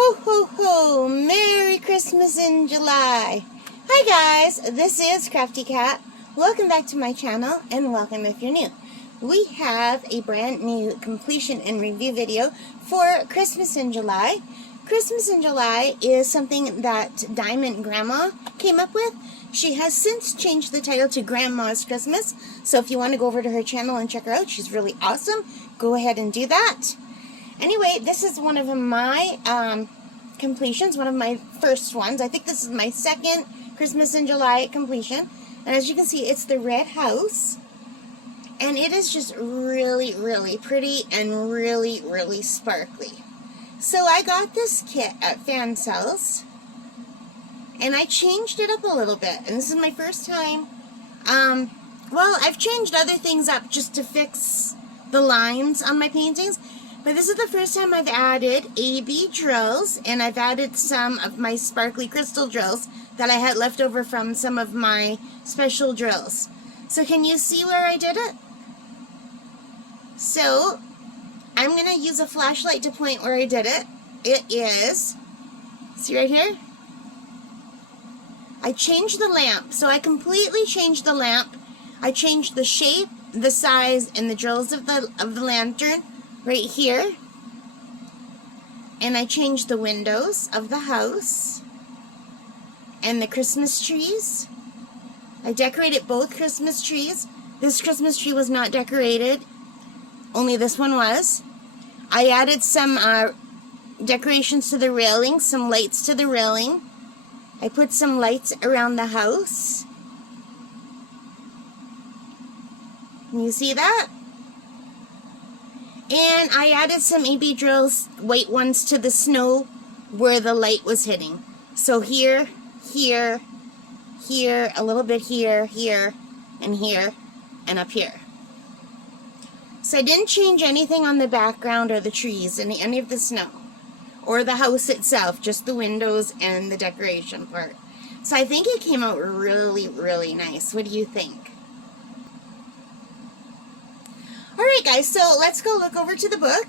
Ho, ho, ho! Merry Christmas in July! Hi guys, this is Crafty Cat. Welcome back to my channel, and welcome if you're new. We have a brand new completion and review video for Christmas in July. Christmas in July is something that Diamond Grandma came up with. She has since changed the title to Grandma's Christmas, so if you want to go over to her channel and check her out, she's really awesome. Go ahead and do that. Anyway, this is one of my completions, one of my first ones. I think this is my second Christmas in July completion. And as you can see, it's the red house. And it is just really, really pretty and really, really sparkly. So I got this kit at Fan Cells. And I changed it up a little bit. And this is my first time. Well, I've changed other things up just to fix the lines on my paintings. But this is the first time I've added AB drills, and I've added some of my sparkly crystal drills that I had left over from some of my special drills. So can you see where I did it? So I'm going to use a flashlight to point where I did it. It is, see right here? I changed the lamp, so I completely changed the lamp. I changed the shape, the size, and the drills of the lantern. Right here, and I changed the windows of the house and the Christmas trees. I decorated both Christmas trees. This Christmas tree was not decorated, only this one was. I added some decorations to the railing, some lights to the railing. I put some lights around the house. Can you see that? And I added some AB drills, white ones, to the snow where the light was hitting. So here, here, here, a little bit here, here, and up here. So I didn't change anything on the background or the trees, any of the snow. Or the house itself, just the windows and the decoration part. So I think it came out really, really nice. What do you think? Alright guys, so let's go look over to the book.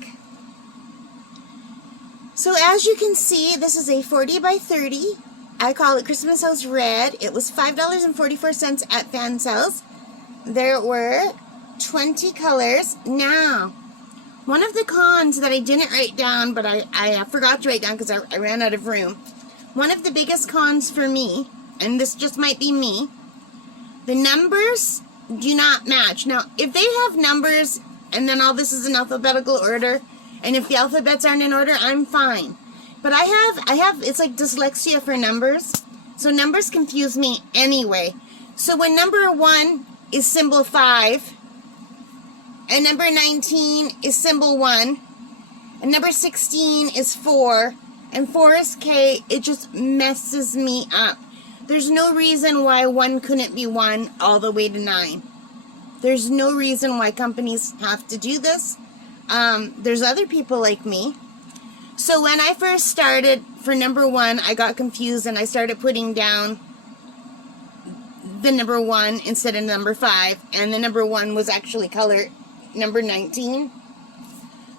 So as you can see, this is a 40 by 30. I call it Christmas House Red. It was $5.44 at Fan Cells. There were 20 colors. Now, one of the cons that I didn't write down, but I forgot to write down because I ran out of room. One of the biggest cons for me, and this just might be me, the numbers do not match. Now, if they have numbers and then all this is in alphabetical order, and if the alphabets aren't in order, I'm fine. But I have it's like dyslexia for numbers, so numbers confuse me anyway. So when number 1 is symbol 5, and number 19 is symbol 1, and number 16 is 4, and 4 is K, it just messes me up. There's no reason why 1 couldn't be 1 all the way to 9. There's no reason why companies have to do this. There's other people like me. So when I first started for number 1, I got confused and I started putting down the number 1 instead of number 5. And the number 1 was actually color number 19.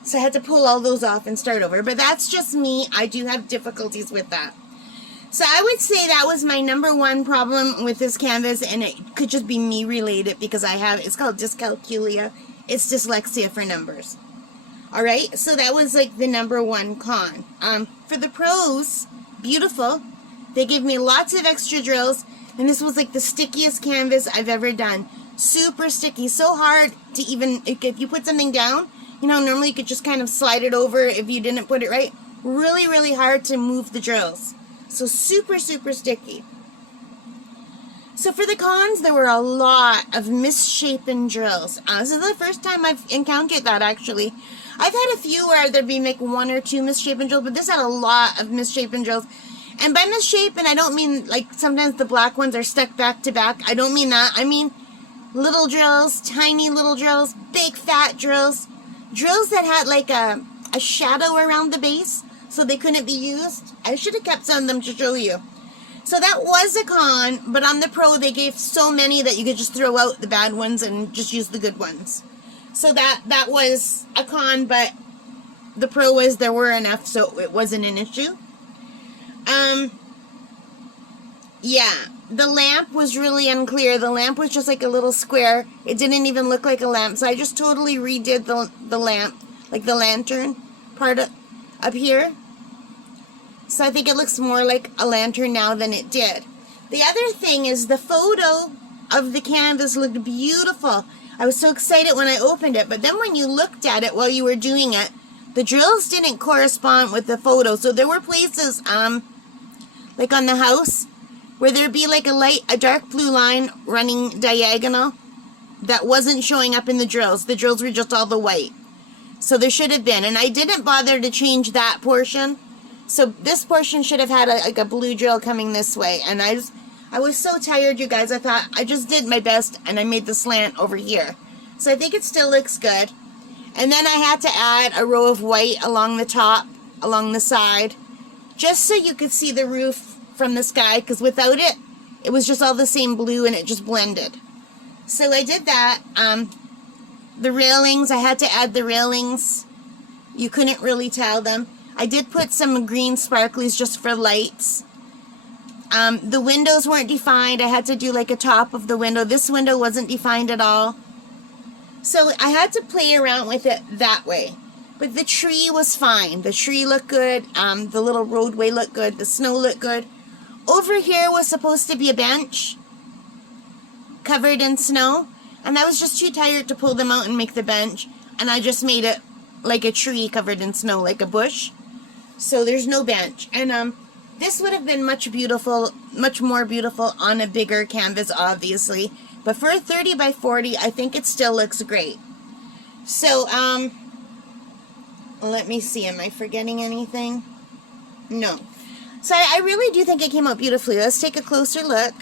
So I had to pull all those off and start over. But that's just me. I do have difficulties with that. So I would say that was my number 1 problem with this canvas, and it could just be me related because it's called dyscalculia. It's dyslexia for numbers. Alright, so that was like the number 1 con. For the pros, beautiful. They gave me lots of extra drills, and this was like the stickiest canvas I've ever done. Super sticky, so hard to even, if you put something down, you know, normally you could just kind of slide it over if you didn't put it right. Really, really hard to move the drills. So super, super sticky. So for the cons, there were a lot of misshapen drills. This is the first time I've encountered that, actually. I've had a few where there'd be like 1 or 2 misshapen drills, but this had a lot of misshapen drills. And by misshapen, I don't mean like sometimes the black ones are stuck back to back. I don't mean that. I mean little drills, tiny little drills, big fat drills. Drills that had like a shadow around the base, so they couldn't be used. I should have kept some of them to show you. So that was a con, but on the Pro they gave so many that you could just throw out the bad ones and just use the good ones. So that was a con, but the pro was there were enough, so it wasn't an issue. Yeah, the lamp was really unclear. The lamp was just like a little square. It didn't even look like a lamp, so I just totally redid the lamp, like the lantern part up here. So I think it looks more like a lantern now than it did. The other thing is the photo of the canvas looked beautiful. I was so excited when I opened it, but then when you looked at it while you were doing it, the drills didn't correspond with the photo. So there were places, like on the house, where there'd be like a dark blue line running diagonal that wasn't showing up in the drills. The drills were just all the white. So there should have been, and I didn't bother to change that portion. So this portion should have had like a blue drill coming this way. And I was so tired, you guys. I thought I just did my best, and I made the slant over here. So I think it still looks good. And then I had to add a row of white along the top, along the side, just so you could see the roof from the sky, because without it, it was just all the same blue and it just blended. So I did that. The railings, I had to add the railings. You couldn't really tell them. I did put some green sparklies just for lights. The windows weren't defined. I had to do like a top of the window. This window wasn't defined at all. So I had to play around with it that way. But the tree was fine. The tree looked good. The little roadway looked good. The snow looked good. Over here was supposed to be a bench covered in snow. And I was just too tired to pull them out and make the bench. And I just made it like a tree covered in snow, like a bush. So there's no bench. And this would have been much more beautiful on a bigger canvas, obviously. But for a 30 by 40, I think it still looks great. So, let me see. Am I forgetting anything? No. So I really do think it came out beautifully. Let's take a closer look.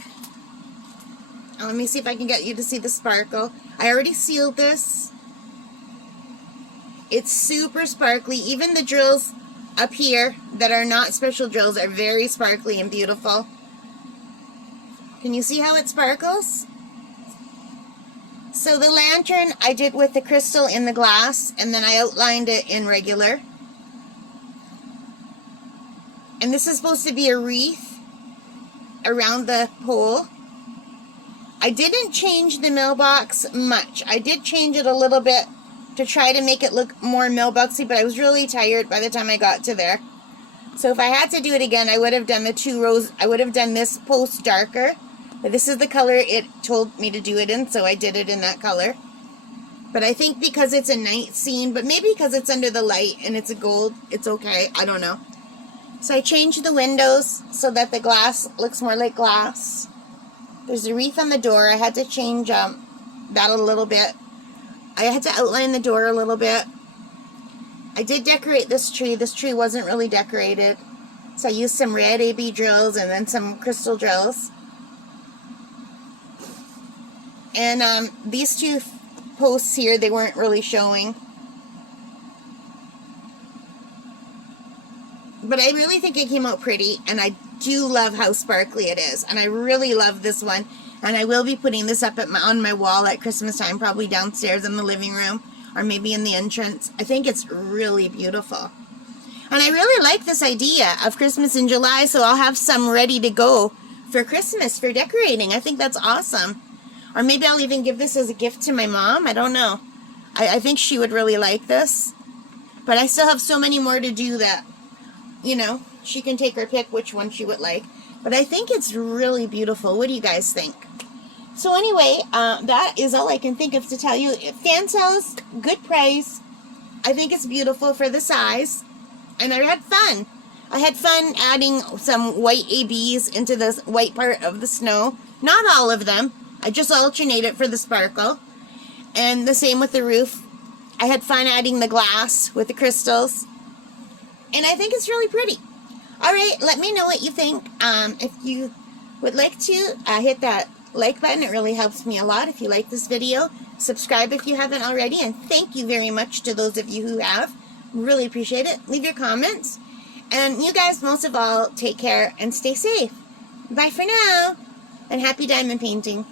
Let me see if I can get you to see the sparkle. I already sealed this. It's super sparkly. Even the drills up here that are not special drills are very sparkly and beautiful. Can you see how it sparkles? So the lantern I did with the crystal in the glass, and then I outlined it in regular. And this is supposed to be a wreath around the pole. I didn't change the mailbox much. I did change it a little bit to try to make it look more mailboxy, but I was really tired by the time I got to there. So if I had to do it again, I would have done the 2 rows. I would have done this post darker. But this is the color it told me to do it in, so I did it in that color. But I think because it's a night scene, but maybe because it's under the light and it's a gold, it's okay. I don't know. So I changed the windows so that the glass looks more like glass. There's a wreath on the door. I had to change that a little bit. I had to outline the door a little bit. I did decorate this tree. This tree wasn't really decorated. So I used some red AB drills and then some crystal drills. And these 2 posts here, they weren't really showing. But I really think it came out pretty, and I do love how sparkly it is. And I really love this one. And I will be putting this up at on my wall at Christmas time, probably downstairs in the living room, or maybe in the entrance. I think it's really beautiful. And I really like this idea of Christmas in July, so I'll have some ready to go for Christmas, for decorating. I think that's awesome. Or maybe I'll even give this as a gift to my mom. I don't know. I think she would really like this. But I still have so many more to do that, you know, she can take her pick which one she would like. But I think it's really beautiful. What do you guys think? So anyway, that is all I can think of to tell you. Fan sales, good price. I think it's beautiful for the size. And I had fun. I had fun adding some white ABs into the white part of the snow. Not all of them. I just alternated for the sparkle. And the same with the roof. I had fun adding the glass with the crystals. And I think it's really pretty. Alright, let me know what you think. If you would like to, hit that like button. It really helps me a lot if you like this video. Subscribe if you haven't already. And thank you very much to those of you who have. Really appreciate it. Leave your comments. And you guys, most of all, take care and stay safe. Bye for now. And happy diamond painting.